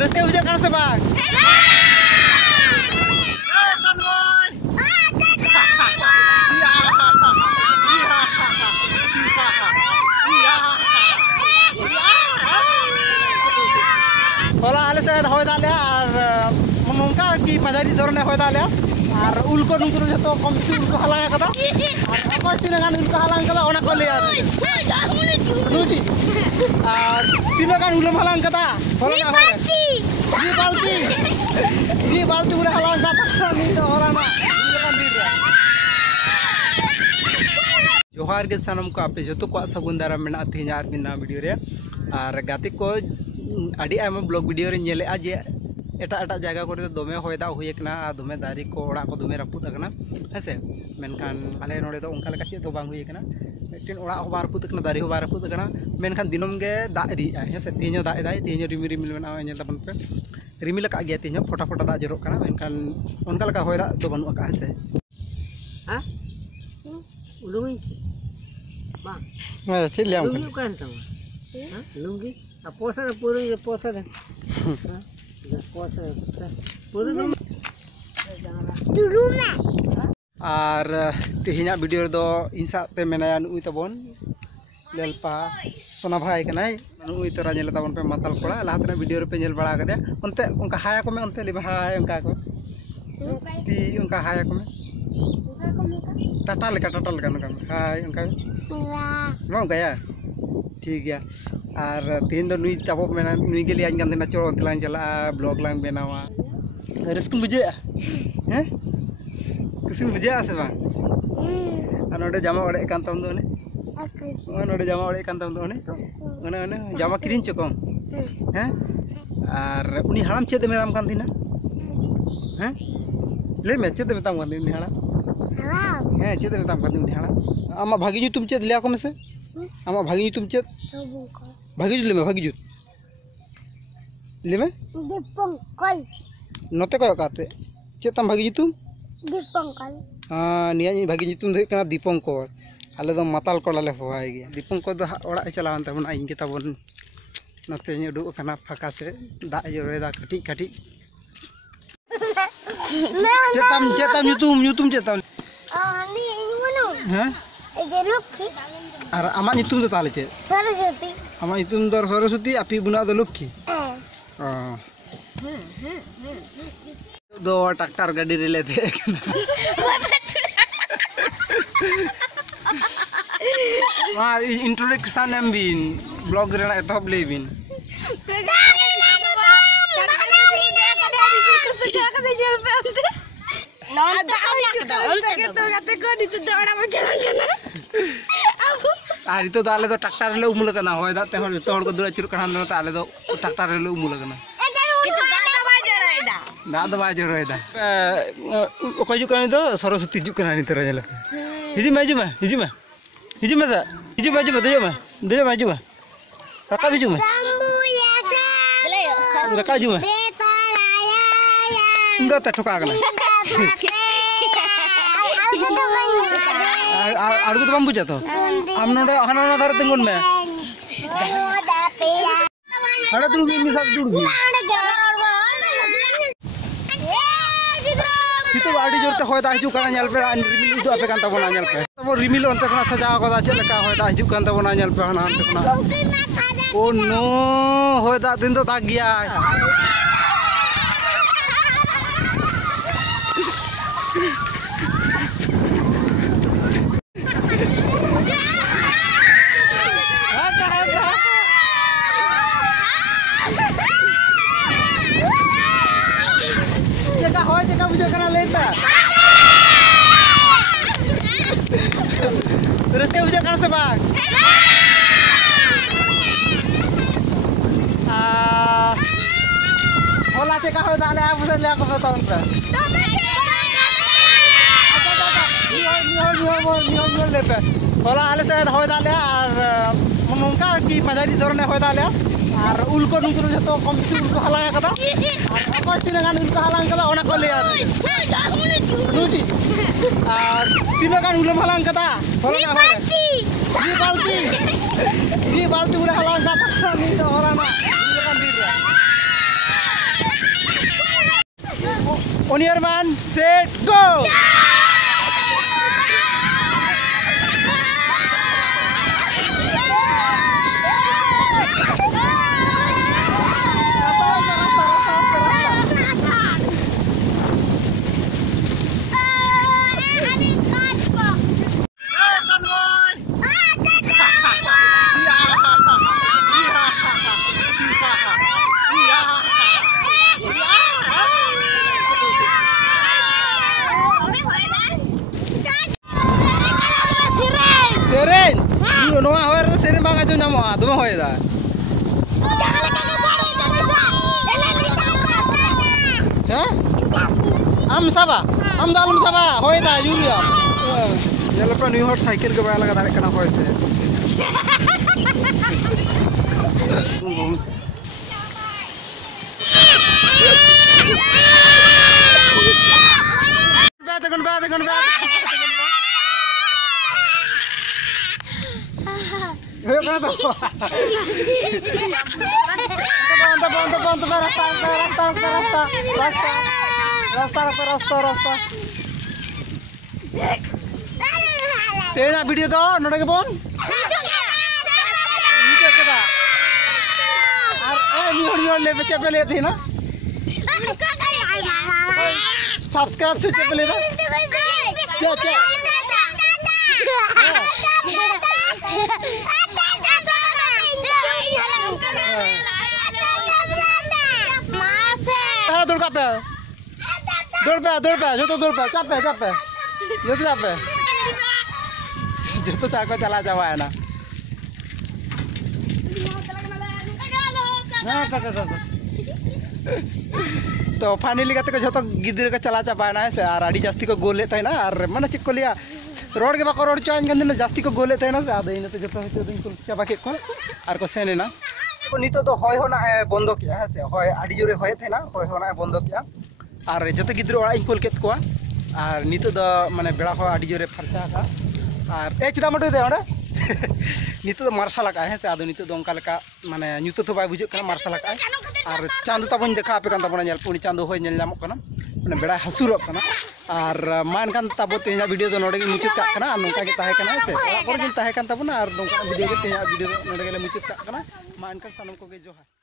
Rasa bujang kan sebang. Hola, ala saya hoy dalya ar nongka ki majari dhorone hoy dalya ar ulko nungku joto kompisi ulko halang kada ar apa tinagan ulko halang kada ona ko leya nuji ar tinagan ulam halang kada hola na hoy ni balti ulam halang kada ni orana tinagan dir जोहार के सनम को आपे जो को सगुंदारा मेना तिहार बिना video रे और गाते को आड़ी आयमा ब्लॉग वीडियो रे नेले जे एटा एटा जगह को दमे होयदा हुयकना दमे दारी को ओड़ा को दमे रापुत अकना हेसे मेनखान आले नोडे दो उनका लेका चेद बांग हुयकना मेटिन ओड़ा हो बार पुत अकना दारी हो बार पुत अकना मेनखान दिनम गे दा इदी हेसे तिनो दा इदाय तिनो रिमिल रिमिल मेना नेल तबन पे रिमिल का गया तिनो फोटा फोटा दा जरो कना मेनखान उनका लेका होयदा दो बनु अका हेसे हां उलुई बा मैं चल लिया उलुई कान तम हां लुंगी पोसा पूरी पोसा दे पोसा पूरी दुलू में और तिहिना वीडियो दो इंसा ते मेनाया नुई तबन लेलपा सोना भाई कनाय नुई तोरा नेल तबन पे मतल कोड़ा लाहतना वीडियो रे पे नेल बड़ा कदे उनते उनका हाया को में उनते लिबा हाय उनका को ती उनका हाया को में टाटा लेका उनका हाय उनका नो गया ठीक है और तीन दो नुई तब मेना नुई के लिए आज गंदे ना चलो अंतलान चला ब्लॉग लाइन बनावा रस्क बुझे हैं कुछ बुझे से बा नोडे जामा ओडे कान तम दो ने नोडे जामा ओडे कान तम दो ने जामा किरिन चकम हैं और उनी हराम चेद मेराम कान दिना हैं ले में चेद मेताम कान उनी हराम हैं चेद मेताम कान उनी हराम आमा भागी जो तुम चेद लिया को में से आमा भागी तुम चेद भागी जुत ले में दीपंकल नोते को काते चेद तम भागी तुम दीपंकल निया भागी तुम दे कना दीपंकर आले दो माताल कोला ले होवाय गे दीपंकर दो ओड़ा चलावन तबन आइन के तबन नोते नि उडु कना फाका से दा जरोय दा कटी कटी चेतम ᱧᱩᱛᱩᱢ चेतम नि मनो हैं ए जे लक्ष्मी और आमा ᱧᱩᱛᱩᱢ दो ताले चे सरस्वती आमा ᱧᱩᱛᱩᱢ दो सरस्वती आपी बुना दो लक्ष्मी दो ट्रैक्टर गाड़ी रे लेते मा इंट्रोडक्शन एम बिन ब्लॉग रे एतहब ले बिन तो आले तो ट्रैक्टर ले उमुल कना होय दा ते हर तो हर को दुरा चिर कना न आले तो ट्रैक्टर ले उमुल कना दा दो बाय जरोय दा ओको जु कनी दो सरस्वती जु कना नि तोरा जले हिजि में सा हिजि में जो में रका बिजु में रका जु में इंदा त ठोका कना आड़गु तो बम बुझा तो आम नोडे हाना धार तिंगुन में हाड़ा दुड़बी मिसा दुड़बी हितो आड़ी जोरते होय दा हिजु काना नेल पे रिमिल उदु आपे कान तबना नेल पे तब रिमिल ओनते खना सजा गदा चे लका होय दा हिजु कान तबना नेल पे हाना हंते खना ओ नो होय दा दिन तो दाग गया जगह बुझे कना लेता रस्ते बुझे कना से बाग होला चे का हो दाले आप उधर ले को बताओ उनका नियो लेते होला आले से हो दाले और नोंका की मजारी धरने हो दाले और उल्को नुंको जतो कम्पिसी उल्को हालांग कदा और apa tinagan ulam halang kada ona ko leya nuji tinagan ulam halang kada hola na hola ni balti ulam halang kada ni orana tinagan dir On your man, set, go! Seren, no hoy ro seren bang ajo nyamo a duma hoy da. Ha? Am saba, am dalum saba hoy da Julia. Jala pa New York cycle ke bala ga kana hoy te. Gun ba. Ayo kana to. Rasta. Tena video to node ke bon. Video ke da. Ar nior le beche pe le thi na. Subscribe se che pe le da. Cha. दौड़ पे जो तो दौड़ पे चापे जो तो चार को चला जावा है ना तो फाइनली कते को जो गिद्र को चला चापा ना से और आड़ी जास्ती को गोल लेता है ना और माने चिक को लिया रोड के बाको रोड चोन गन जास्ती को गोल लेता है ना से आदे इनते जो तो दिन को चापा के को और को सेने ना को नितो तो होय होना है बंद किया है से होय आड़ी जोरे होय थे ना होय होना है बंद किया और जो तो गिद्र ओड़ा इनकुल केत को और नितो दो माने बेड़ा हो आड़ी जोरे फरचा का और ए चिदा मडो दे ओडा नितो तो मार्शल का है से आदो नितो दो onka leka माने नितो तो बाय बुझो kana मार्शल का और चांदो ताबन देखा पे कान ताबना नेल पुनी चांदो होय नेल नामक kana माने बेड़ा हसुरक kana और मान कान ताबो तेना वीडियो दो नोडे गे मुचुत का kana नोंका गे ताहे kana से और गिन ताहे कान ताबना और नोंका वीडियो गे तेना वीडियो नोडे गे मुचुत का kana मान का सनम को गे जोहार।